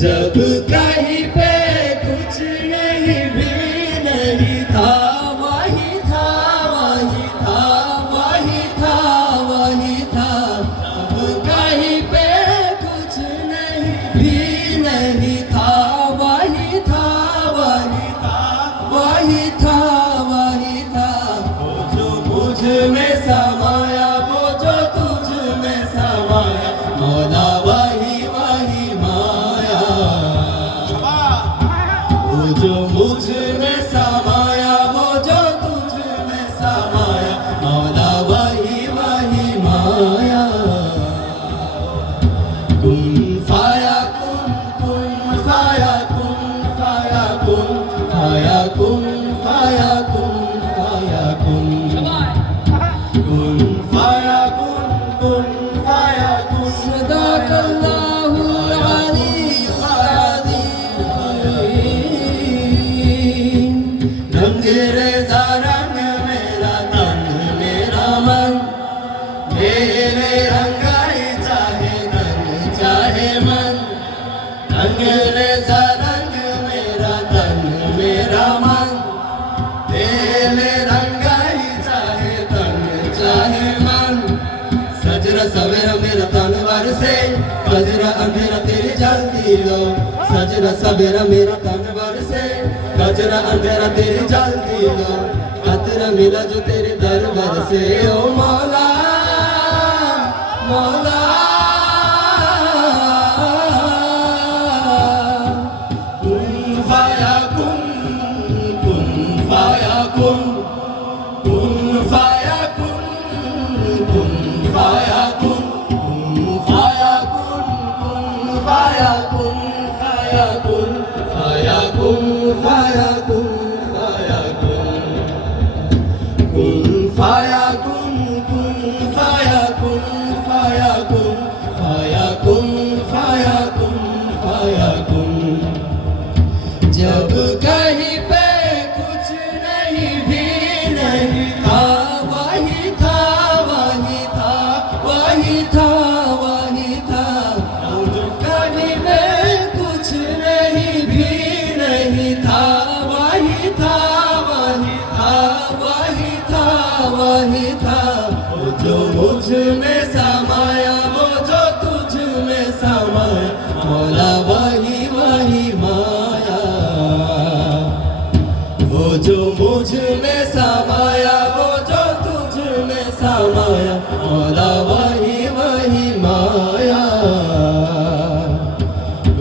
जब कहीं पे कुछ नहीं भी नहीं था वही था वही था वही था वही था जब कहीं पे कुछ नहीं भी ফায়াকুন ফায়াকুন ফায়াকুন। কুন ফায়াকুন কুন ফায়াকুন। সদাকাল্লাহ ਸਬਰ ਸਬਰ ਮੇਰਾ ਤਨ ਵਰਸੇ ਕਜਰਾ ਅੰਧੇਰਾ ਤੇਰੀ ਜਲਦੀ ਲੋ ਸਜਰਾ ਸਬਰ ਮੇਰਾ ਤਨ ਵਰਸੇ ਕਜਰਾ ਅੰਧੇਰਾ ਤੇਰੀ ਜਲਦੀ ਲੋ ਕਤਰਾ ਮਿਲਾ ਜੋ ਤੇਰੇ ਦਰਬਾਰ ਸੇ। ਓ ਮੌਲਾ ਮੌਲਾ। ਕੁਨ ਫਾਇਆ ਕੁਨ ਕੁਨ ਫਾਇਆ ਕੁਨ فيكن فيكن فيكن वही था। वो जो मुझमें समाया, वो जो तुझ में समाया, मौला वही वही माया। वो जो मुझमें समाया, वो जो तुझ में समाया, मौला वही